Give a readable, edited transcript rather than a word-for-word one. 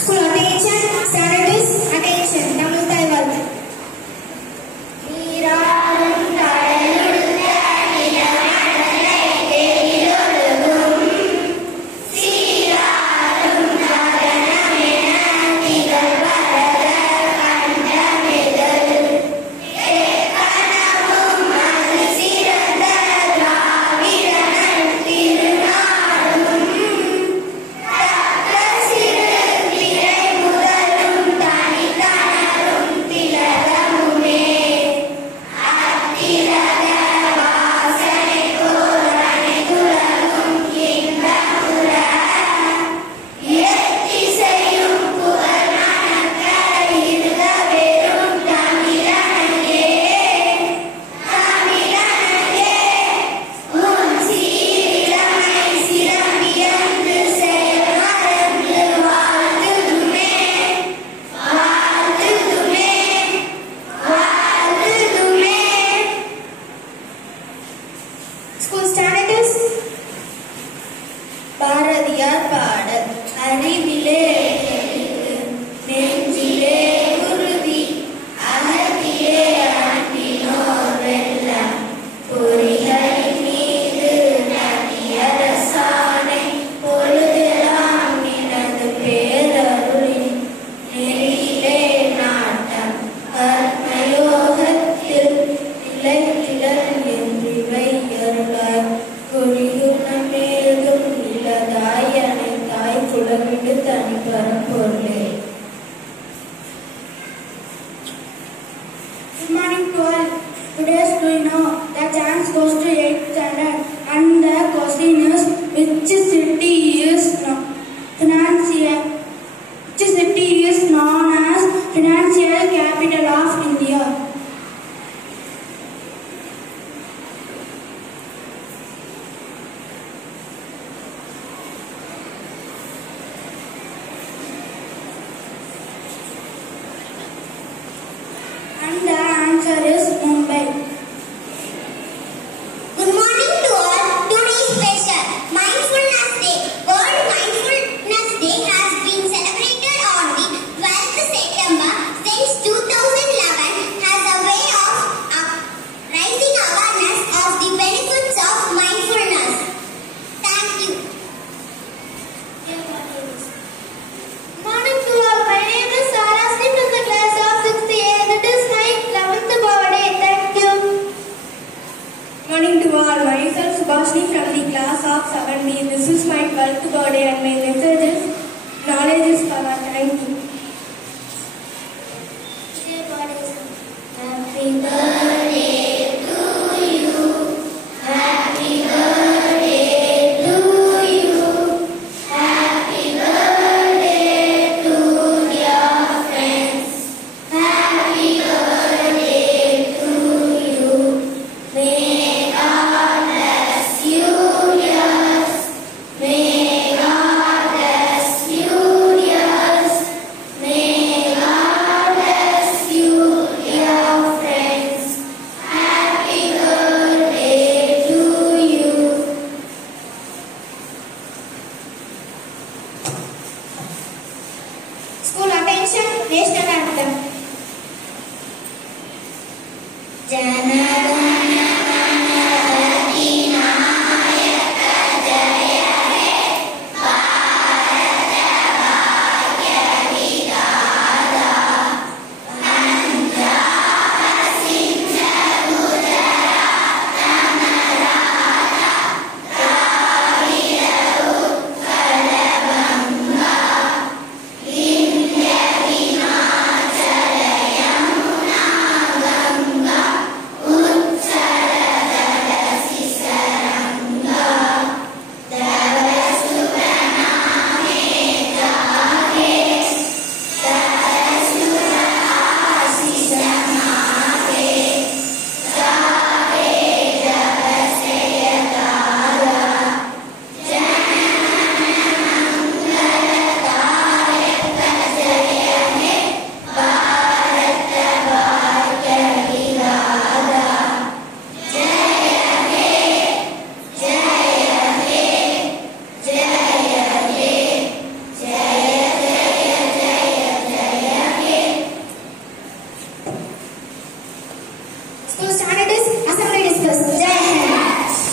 School attention, standards, attention. Tamil Taiwan. School standards. Bharathiyar பாடல் அறிவிலே நெஞ்சிலே உறுதி அகத்திலே அன்பினோர் வெள்ளம் பொறிகள் மீது நதியரசானை பொழுதெல்லாம் நினது பேரருளின் நெறியிலே நாட்டம் கர்மயோகத்தில் நிலைத்திடல் என்று வையருளார் குறியுணமேதும் இலதாய் அனைத்தாய் குலவிடு தனிப்பரம் பொருளே. Good morning to all. Today's we know the chance goes to 8th standard and the question is which city is known as financial capital of India? And the answer is Mumbai. Good morning to all. Today is special Mindfulness Day. World Mindfulness Day has been celebrated on the 12th September since 2011 as a way of raising awareness of the benefits of mindfulness. Thank you. Morning to all. My name is Sarah, from the class of 6th A. That is my 11th birthday. Thank you. Morning to all. Myself Subhashini from the class of 7B. This is my 12th birthday and my message is knowledge is power. Thank you. Happy birthday to you. Happy birthday to you. Happy birthday to your friends. Happy birthday to you. May God bless you, dears. May God bless you, dears. May God bless you, dear friends. Happy birthday to you. School attention. National anthem. So standing